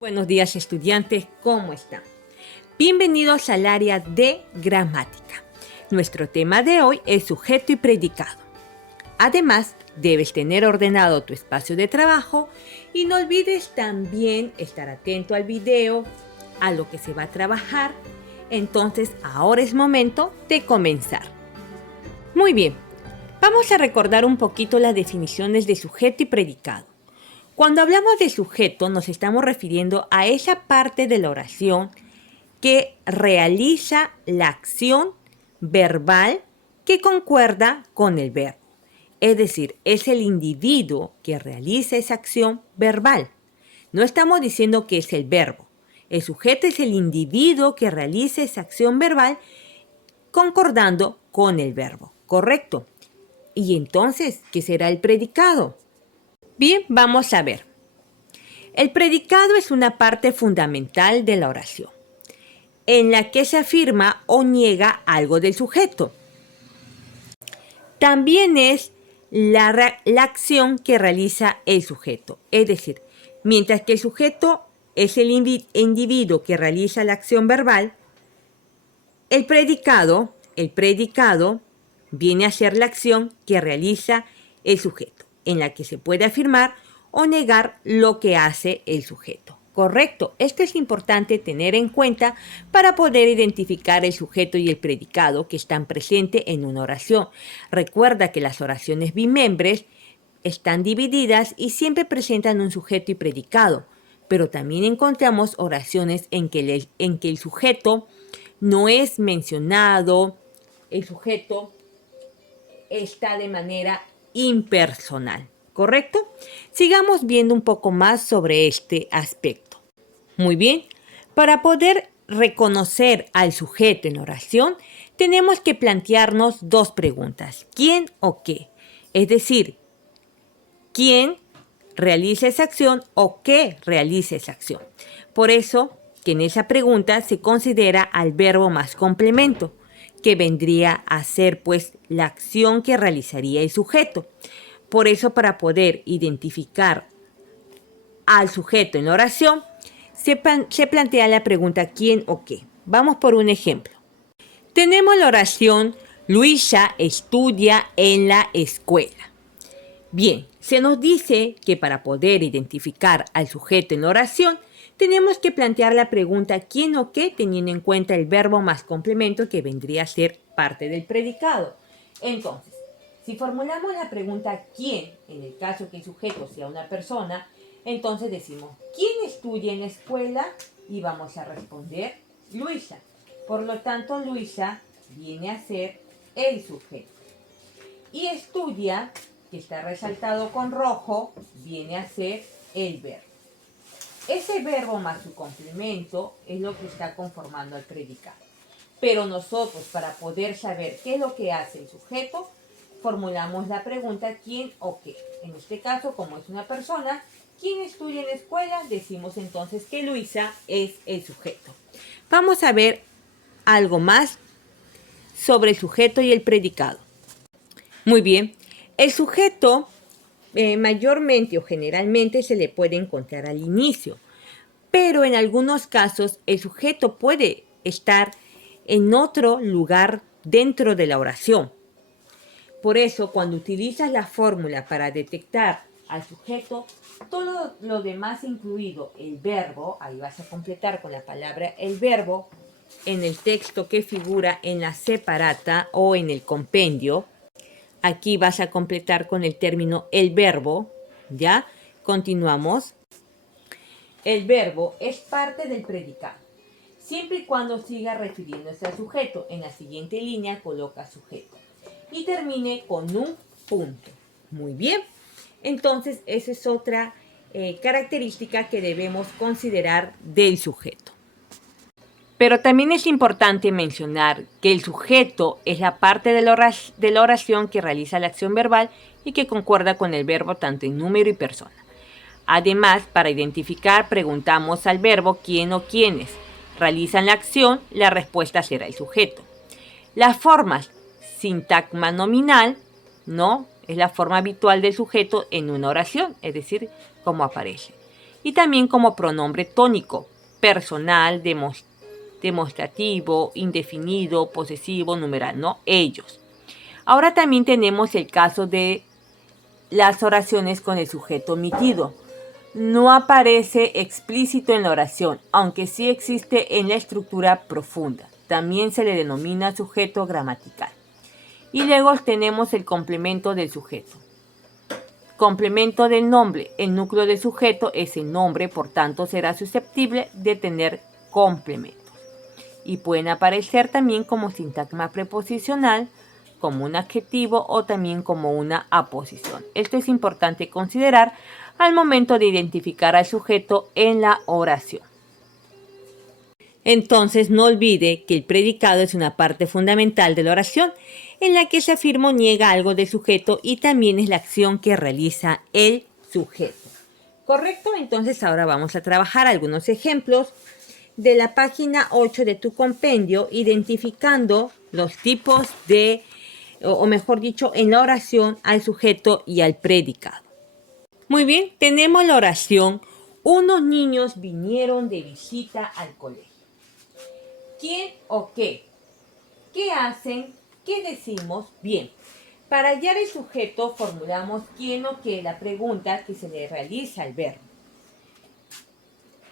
Buenos días, estudiantes, ¿cómo están? Bienvenidos al área de gramática. Nuestro tema de hoy es sujeto y predicado. Además, debes tener ordenado tu espacio de trabajo y no olvides también estar atento al video, a lo que se va a trabajar. Entonces, ahora es momento de comenzar. Muy bien, vamos a recordar un poquito las definiciones de sujeto y predicado. Cuando hablamos de sujeto nos estamos refiriendo a esa parte de la oración que realiza la acción verbal que concuerda con el verbo. Es decir, es el individuo que realiza esa acción verbal. No estamos diciendo que es el verbo. El sujeto es el individuo que realiza esa acción verbal concordando con el verbo. ¿Correcto? Y entonces, ¿qué será el predicado? Bien, vamos a ver. El predicado es una parte fundamental de la oración, en la que se afirma o niega algo del sujeto. También es la acción que realiza el sujeto. Es decir, mientras que el sujeto es el individuo que realiza la acción verbal, el predicado viene a ser la acción que realiza el sujeto, en la que se puede afirmar o negar lo que hace el sujeto. Correcto, esto es importante tener en cuenta para poder identificar el sujeto y el predicado que están presentes en una oración. Recuerda que las oraciones bimembres están divididas y siempre presentan un sujeto y predicado, pero también encontramos oraciones en que el sujeto no es mencionado, el sujeto está de manera impersonal. ¿Correcto? Sigamos viendo un poco más sobre este aspecto. Muy bien, para poder reconocer al sujeto en oración, tenemos que plantearnos dos preguntas: ¿quién o qué? Es decir, ¿quién realiza esa acción o qué realiza esa acción? Por eso que en esa pregunta se considera al verbo más complemento, que vendría a ser pues la acción que realizaría el sujeto. Por eso, para poder identificar al sujeto en la oración, se plantea la pregunta ¿quién o qué? Vamos por un ejemplo. Tenemos la oración Luisa estudia en la escuela. Bien, se nos dice que para poder identificar al sujeto en la oración, tenemos que plantear la pregunta ¿quién o qué? Teniendo en cuenta el verbo más complemento que vendría a ser parte del predicado. Entonces, si formulamos la pregunta ¿quién? En el caso que el sujeto sea una persona, entonces decimos ¿quién estudia en la escuela? Y vamos a responder Luisa. Por lo tanto, Luisa viene a ser el sujeto. Y estudia, que está resaltado con rojo, viene a ser el verbo. Ese verbo más su complemento es lo que está conformando al predicado. Pero nosotros, para poder saber qué es lo que hace el sujeto, formulamos la pregunta ¿quién o qué? En este caso, como es una persona, ¿quién estudia en la escuela? Decimos entonces que Luisa es el sujeto. Vamos a ver algo más sobre el sujeto y el predicado. Muy bien, el sujeto mayormente o generalmente se le puede encontrar al inicio, pero en algunos casos el sujeto puede estar en otro lugar dentro de la oración. Por eso, cuando utilizas la fórmula para detectar al sujeto, todo lo demás incluido el verbo, ahí vas a completar con la palabra el verbo, en el texto que figura en la separata o en el compendio, aquí vas a completar con el término el verbo, ¿ya? Continuamos. El verbo es parte del predicado, siempre y cuando siga refiriéndose al sujeto. En la siguiente línea coloca sujeto y termine con un punto. Muy bien. Entonces, esa es otra característica que debemos considerar del sujeto. Pero también es importante mencionar que el sujeto es la parte de la oración que realiza la acción verbal y que concuerda con el verbo tanto en número y persona. Además, para identificar, preguntamos al verbo quién o quiénes realizan la acción, la respuesta será el sujeto. Las formas: sintagma nominal, ¿no? Es la forma habitual del sujeto en una oración, es decir, cómo aparece. y también como pronombre tónico, personal, demostrativo, indefinido, posesivo, numeral, ¿no? Ellos. Ahora también tenemos el caso de las oraciones con el sujeto omitido. No aparece explícito en la oración, aunque sí existe en la estructura profunda. También se le denomina sujeto gramatical. Y luego tenemos el complemento del sujeto. Complemento del nombre. El núcleo del sujeto es el nombre, por tanto será susceptible de tener complementos. Y pueden aparecer también como sintagma preposicional, como un adjetivo o también como una aposición. Esto es importante considerar al momento de identificar al sujeto en la oración. Entonces, no olvide que el predicado es una parte fundamental de la oración, en la que se afirma o niega algo del sujeto y también es la acción que realiza el sujeto. ¿Correcto? Entonces, ahora vamos a trabajar algunos ejemplos de la página 8 de tu compendio, identificando los tipos de, o mejor dicho, en la oración al sujeto y al predicado. Muy bien, tenemos la oración: unos niños vinieron de visita al colegio. ¿Quién o qué? ¿Qué hacen? ¿Qué decimos? Bien, para hallar el sujeto formulamos quién o qué, la pregunta que se le realiza al verbo.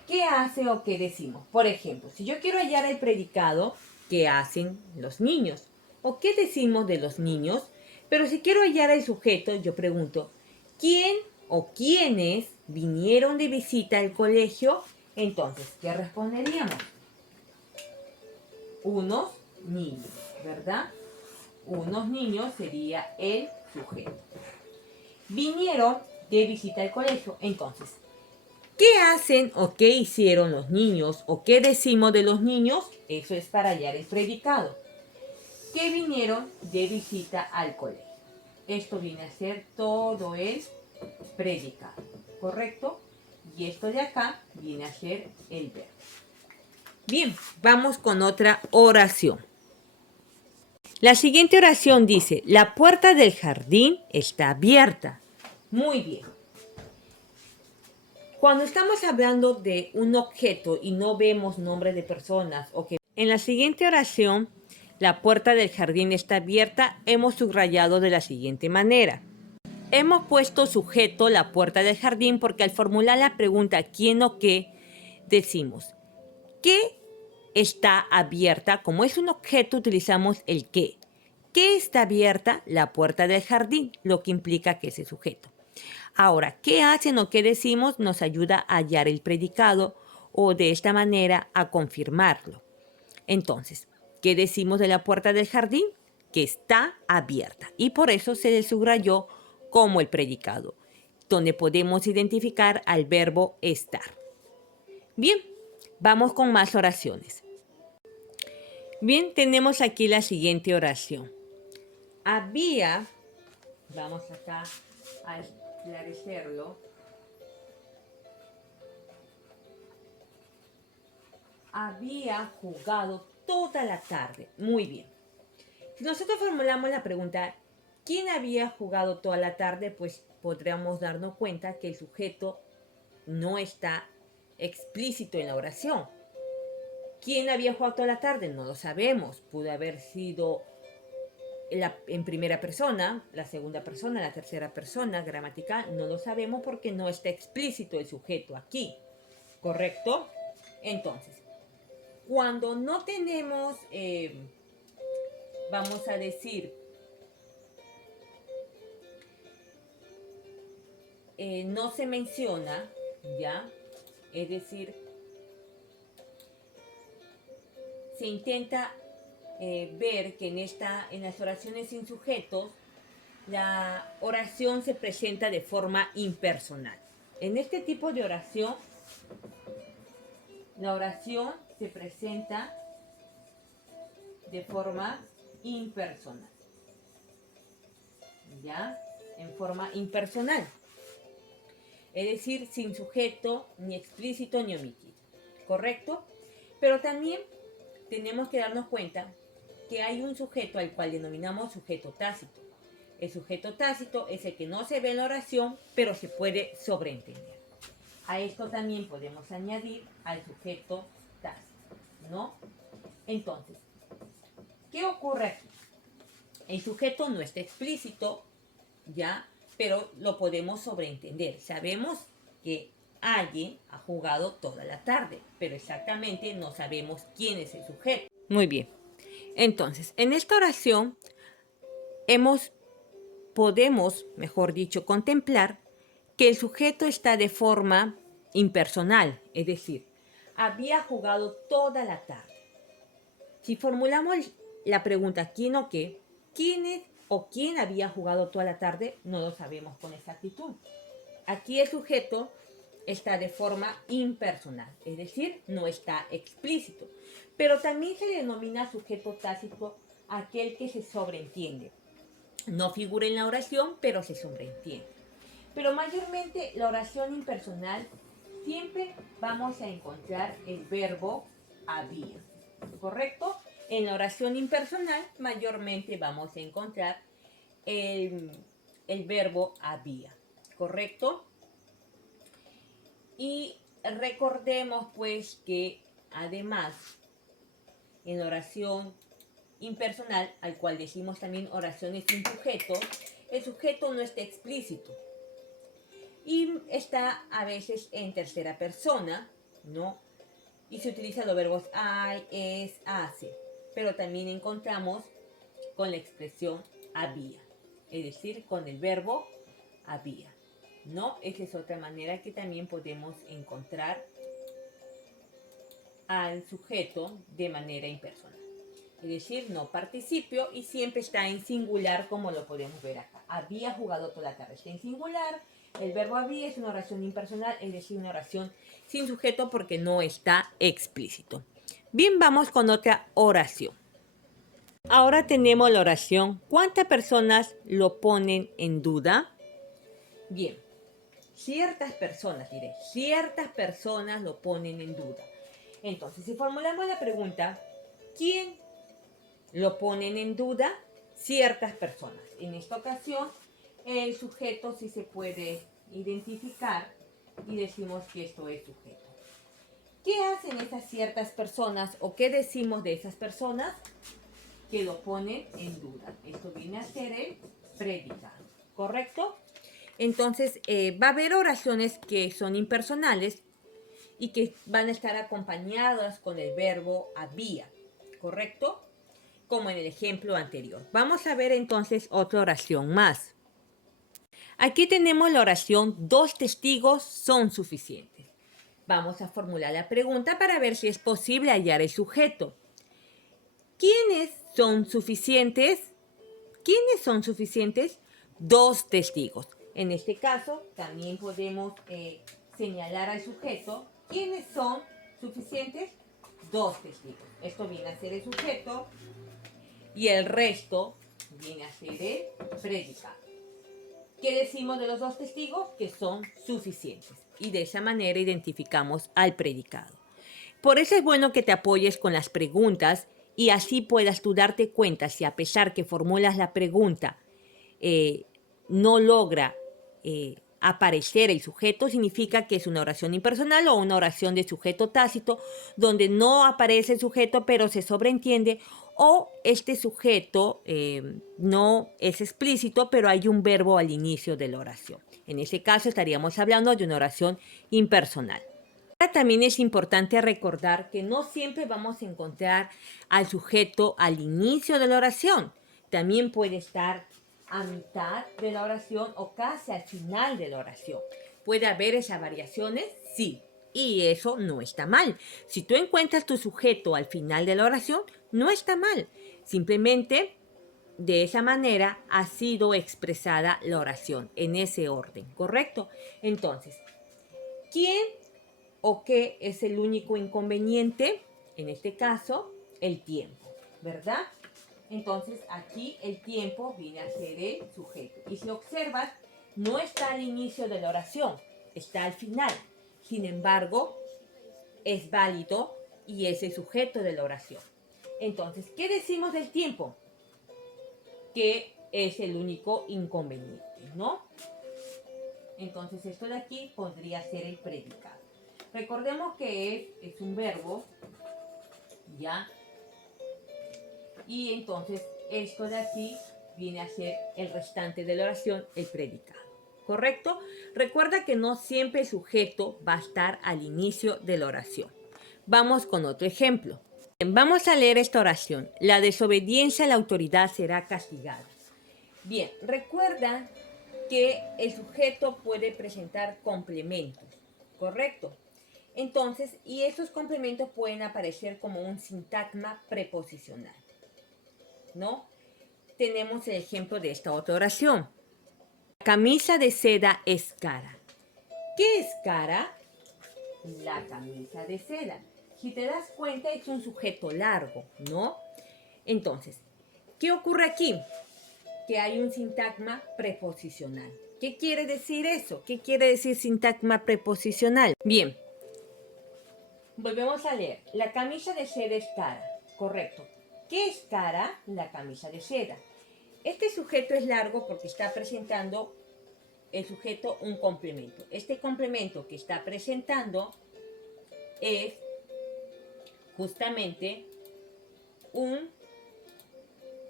¿Qué hace o qué decimos? Por ejemplo, si yo quiero hallar el predicado, ¿qué hacen los niños? ¿O qué decimos de los niños? Pero si quiero hallar el sujeto, yo pregunto, ¿quién o quiénes vinieron de visita al colegio? Entonces, ¿qué responderíamos? Unos niños, ¿verdad? Unos niños sería el sujeto. Vinieron de visita al colegio. Entonces, ¿qué hacen o qué hicieron los niños o qué decimos de los niños? Eso es para hallar el predicado. Que vinieron de visita al colegio. Esto viene a ser todo el predicado, ¿correcto? Y esto de acá viene a ser el verbo. Bien, vamos con otra oración. La siguiente oración dice: la puerta del jardín está abierta. Muy bien. Cuando estamos hablando de un objeto y no vemos nombres de personas, o que en la siguiente oración, la puerta del jardín está abierta, hemos subrayado de la siguiente manera. Hemos puesto sujeto la puerta del jardín porque al formular la pregunta ¿quién o qué? Decimos ¿qué está abierta? Como es un objeto, utilizamos el qué. ¿Qué está abierta? La puerta del jardín, lo que implica que es el sujeto. Ahora, ¿qué hacen o qué decimos? Nos ayuda a hallar el predicado o de esta manera a confirmarlo. Entonces, ¿qué decimos de la puerta del jardín? Que está abierta y por eso se le subrayó como el predicado, donde podemos identificar al verbo estar. Bien, vamos con más oraciones. Bien, tenemos aquí la siguiente oración. Había, vamos acá a esclarecerlo. Había jugado toda la tarde. Muy bien. Si nosotros formulamos la pregunta ¿quién había jugado toda la tarde? Pues podríamos darnos cuenta que el sujeto no está explícito en la oración. ¿Quién había jugado toda la tarde? No lo sabemos. Pudo haber sido en primera persona, la segunda persona, la tercera persona, gramatical. No lo sabemos porque no está explícito el sujeto aquí. ¿Correcto? Entonces, cuando no tenemos, vamos a decir, no se menciona, ¿ya? Es decir, se intenta ver que en las oraciones sin sujetos, la oración se presenta de forma impersonal. En este tipo de oración, la oración se presenta de forma impersonal. ¿Ya? En forma impersonal. Es decir, sin sujeto, ni explícito ni omitido. ¿Correcto? Pero también tenemos que darnos cuenta que hay un sujeto al cual denominamos sujeto tácito. El sujeto tácito es el que no se ve en la oración, pero se puede sobreentender. A esto también podemos añadir al sujeto tácito, ¿no? Entonces, ¿qué ocurre aquí? El sujeto no está explícito, ¿ya? Pero lo podemos sobreentender. Sabemos que alguien ha jugado toda la tarde, pero exactamente no sabemos quién es el sujeto. Muy bien. Entonces, en esta oración podemos, mejor dicho, contemplar que el sujeto está de forma impersonal, es decir, había jugado toda la tarde. Si formulamos la pregunta ¿quién o qué? ¿Quién o quién había jugado toda la tarde? No lo sabemos con exactitud. Aquí el sujeto está de forma impersonal, es decir, no está explícito. Pero también se denomina sujeto tácito aquel que se sobreentiende. No figura en la oración, pero se sobreentiende. Pero mayormente la oración impersonal siempre vamos a encontrar el verbo había, ¿correcto? En la oración impersonal mayormente vamos a encontrar el verbo había, ¿correcto? Y recordemos pues que además en la oración impersonal, al cual decimos también oraciones sin sujeto, el sujeto no está explícito y está a veces en tercera persona, ¿no? Y se utilizan los verbos hay, es, hace, pero también encontramos con la expresión había, es decir, con el verbo había, ¿no? Esa es otra manera que también podemos encontrar al sujeto de manera impersonal. Es decir, no participio y siempre está en singular como lo podemos ver acá. Había jugado toda la tarde, está en singular. El verbo había es una oración impersonal, es decir, una oración sin sujeto porque no está explícito. Bien, vamos con otra oración. Ahora tenemos la oración ¿cuántas personas lo ponen en duda? Bien, ciertas personas lo ponen en duda. Entonces, si formulamos la pregunta, ¿quién lo ponen en duda? Ciertas personas. En esta ocasión, el sujeto sí se puede identificar y decimos que esto es sujeto. ¿Qué hacen esas ciertas personas o qué decimos de esas personas? Que lo ponen en duda. Esto viene a ser el predicado, ¿correcto? Entonces, va a haber oraciones que son impersonales y que van a estar acompañadas con el verbo había, ¿correcto? Como en el ejemplo anterior. Vamos a ver entonces otra oración más. Aquí tenemos la oración dos testigos son suficientes. Vamos a formular la pregunta para ver si es posible hallar el sujeto. ¿Quiénes son suficientes? ¿Quiénes son suficientes? Dos testigos. En este caso, también podemos señalar al sujeto. ¿Quiénes son suficientes? Dos testigos. Esto viene a ser el sujeto y el resto viene a ser el predicado. ¿Qué decimos de los dos testigos? Que son suficientes. Y de esa manera identificamos al predicado. Por eso es bueno que te apoyes con las preguntas y así puedas tú darte cuenta si a pesar que formulas la pregunta no logra aparecer el sujeto, significa que es una oración impersonal o una oración de sujeto tácito, donde no aparece el sujeto pero se sobreentiende, o este sujeto no es explícito pero hay un verbo al inicio de la oración. En ese caso estaríamos hablando de una oración impersonal. También es importante recordar que no siempre vamos a encontrar al sujeto al inicio de la oración. También puede estar a mitad de la oración o casi al final de la oración. ¿Puede haber esas variaciones? Sí. Y eso no está mal. Si tú encuentras tu sujeto al final de la oración, no está mal. Simplemente de esa manera ha sido expresada la oración en ese orden, ¿correcto? Entonces, ¿quién o qué es el único inconveniente? En este caso, el tiempo, ¿verdad? Entonces, aquí el tiempo viene a ser el sujeto. Y si observas, no está al inicio de la oración, está al final. Sin embargo, es válido y es el sujeto de la oración. Entonces, ¿qué decimos del tiempo? Que es el único inconveniente, ¿no? Entonces esto de aquí podría ser el predicado. Recordemos que es un verbo, ¿ya? Y entonces esto de aquí viene a ser el restante de la oración, el predicado. ¿Correcto? Recuerda que no siempre el sujeto va a estar al inicio de la oración. Vamos con otro ejemplo. Vamos a leer esta oración. La desobediencia a la autoridad será castigada. Bien, recuerda que el sujeto puede presentar complementos, ¿correcto? Entonces, y esos complementos pueden aparecer como un sintagma preposicional, ¿no? Tenemos el ejemplo de esta otra oración. La camisa de seda es cara. ¿Qué es cara? La camisa de seda. Si te das cuenta, es un sujeto largo, ¿no? Entonces, ¿qué ocurre aquí? Que hay un sintagma preposicional. ¿Qué quiere decir eso? ¿Qué quiere decir sintagma preposicional? Bien, volvemos a leer. La camisa de seda es cara. Correcto. ¿Qué es cara? La camisa de seda. Este sujeto es largo porque está presentando el sujeto un complemento. Este complemento que está presentando es justamente un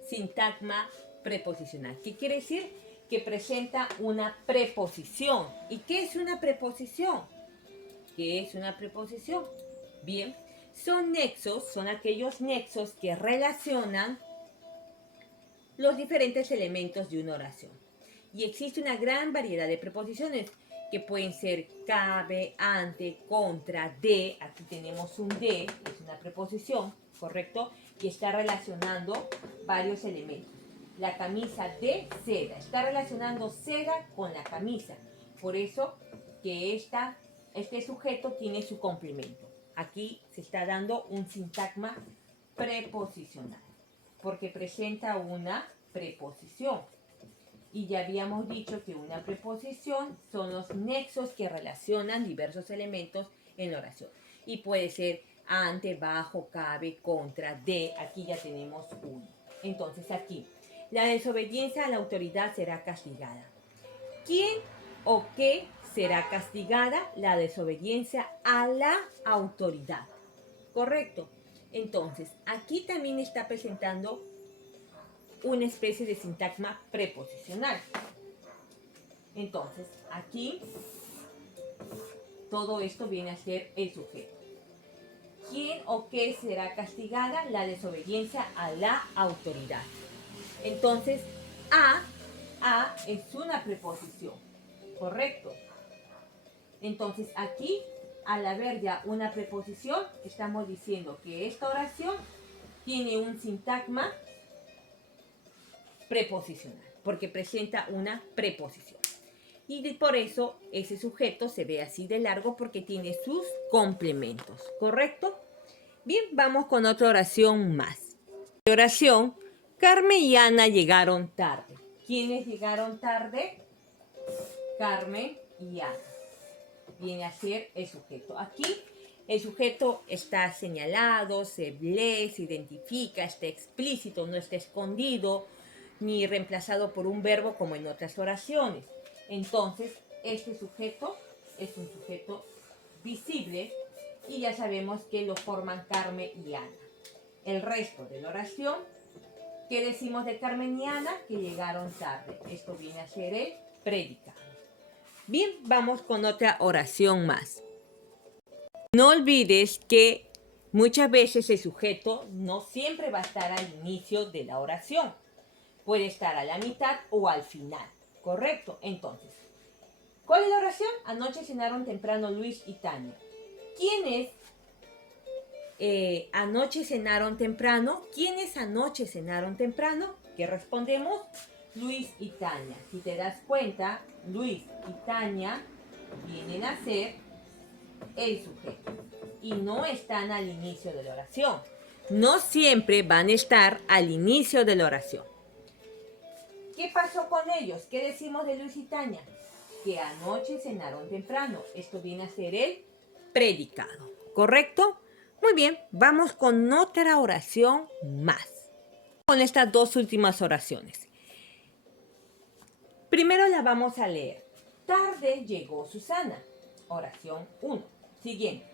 sintagma preposicional. ¿Qué quiere decir? Que presenta una preposición. ¿Y qué es una preposición? ¿Qué es una preposición? Bien, son nexos, son aquellos nexos que relacionan los diferentes elementos de una oración. Y existe una gran variedad de preposiciones que pueden ser cabe, ante, contra, de. Aquí tenemos un de, es una preposición, ¿correcto? Que está relacionando varios elementos. La camisa de seda, está relacionando seda con la camisa. Por eso que este sujeto tiene su complemento. Aquí se está dando un sintagma preposicional, porque presenta una preposición. Y ya habíamos dicho que una preposición son los nexos que relacionan diversos elementos en la oración. Y puede ser ante, bajo, cabe, contra, de. Aquí ya tenemos uno. Entonces aquí, la desobediencia a la autoridad será castigada. ¿Quién o qué será castigada? La desobediencia a la autoridad. ¿Correcto? Entonces, aquí también está presentando una especie de sintagma preposicional. Entonces, aquí todo esto viene a ser el sujeto. ¿Quién o qué será castigada? La desobediencia a la autoridad. Entonces, a es una preposición, ¿correcto? Entonces, aquí, al haber ya una preposición, estamos diciendo que esta oración tiene un sintagma preposicional, porque presenta una preposición. Y por eso ese sujeto se ve así de largo porque tiene sus complementos, ¿correcto? Bien, vamos con otra oración más. Oración, Carmen y Ana llegaron tarde. ¿Quiénes llegaron tarde? Carmen y Ana. Viene a ser el sujeto. Aquí el sujeto está señalado, se lee, se identifica, está explícito, no está escondido, ni reemplazado por un verbo como en otras oraciones. Entonces, este sujeto es un sujeto visible y ya sabemos que lo forman Carmen y Ana. El resto de la oración, ¿qué decimos de Carmen y Ana? Que llegaron tarde. Esto viene a ser el predicado. Bien, vamos con otra oración más. No olvides que muchas veces el sujeto no siempre va a estar al inicio de la oración. Puede estar a la mitad o al final, ¿correcto? Entonces, ¿cuál es la oración? Anoche cenaron temprano Luis y Tania. ¿Quiénes anoche cenaron temprano? ¿Quiénes anoche cenaron temprano? ¿Qué respondemos? Luis y Tania. Si te das cuenta, Luis y Tania vienen a ser el sujeto y no están al inicio de la oración. No siempre van a estar al inicio de la oración. ¿Qué pasó con ellos? ¿Qué decimos de Luis y Tania? Que anoche cenaron temprano. Esto viene a ser el predicado, ¿correcto? Muy bien, vamos con otra oración más. Con estas dos últimas oraciones. Primero la vamos a leer. Tarde llegó Susana. Oración 1. Siguiente.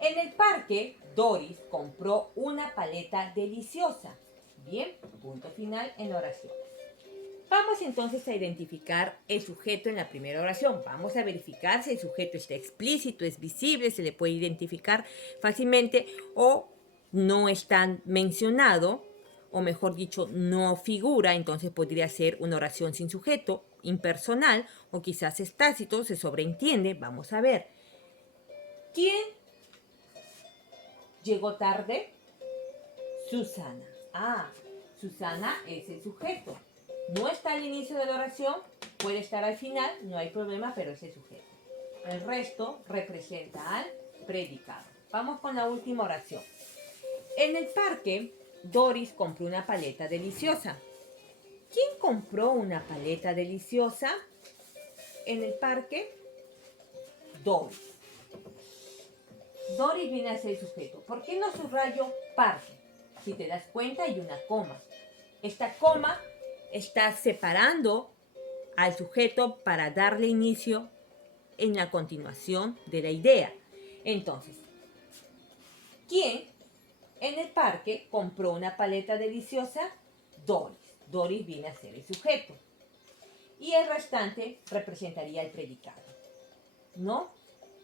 En el parque, Doris compró una paleta deliciosa. Bien, punto final en la oración. Vamos entonces a identificar el sujeto en la primera oración. Vamos a verificar si el sujeto está explícito, es visible, se le puede identificar fácilmente o no está mencionado, o mejor dicho, no figura. Entonces podría ser una oración sin sujeto, impersonal, o quizás es tácito, se sobreentiende. Vamos a ver. ¿Quién llegó tarde? Susana. Susana es el sujeto. No está al inicio de la oración, puede estar al final, no hay problema, pero es el sujeto. El resto representa al predicado. Vamos con la última oración. En el parque, Doris compró una paleta deliciosa. ¿Quién compró una paleta deliciosa? En el parque, Doris. Doris viene a ser el sujeto. ¿Por qué no subrayo parque? Si te das cuenta, hay una coma. Esta coma está separando al sujeto para darle inicio en la continuación de la idea. Entonces, ¿quién en el parque compró una paleta deliciosa? Doris. Doris viene a ser el sujeto. Y el restante representaría el predicado. ¿No?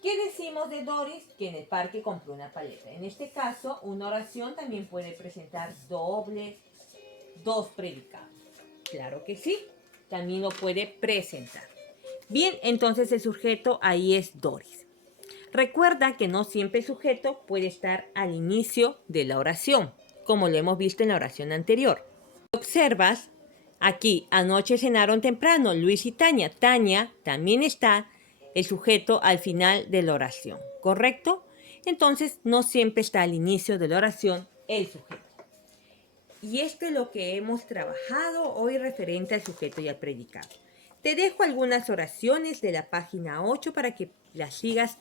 ¿Qué decimos de Doris? Que en el parque compró una paleta. En este caso, una oración también puede presentar dos predicados. Claro que sí, también lo puede presentar. Bien, entonces el sujeto ahí es Doris. Recuerda que no siempre el sujeto puede estar al inicio de la oración, como lo hemos visto en la oración anterior. Observas, aquí, anoche cenaron temprano, Luis y Tania. Tania también está el sujeto al final de la oración, ¿correcto? Entonces, no siempre está al inicio de la oración el sujeto. Y esto es lo que hemos trabajado hoy referente al sujeto y al predicado. Te dejo algunas oraciones de la página 8 para que las sigas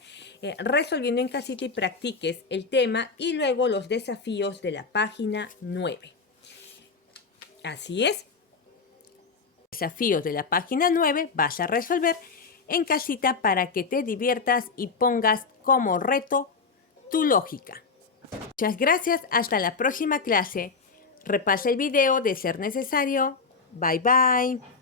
resolviendo en casita y practiques el tema, y luego los desafíos de la página 9. Así es. Desafíos de la página 9 vas a resolver en casita para que te diviertas y pongas como reto tu lógica. Muchas gracias. Hasta la próxima clase. Repasa el video de ser necesario. Bye bye.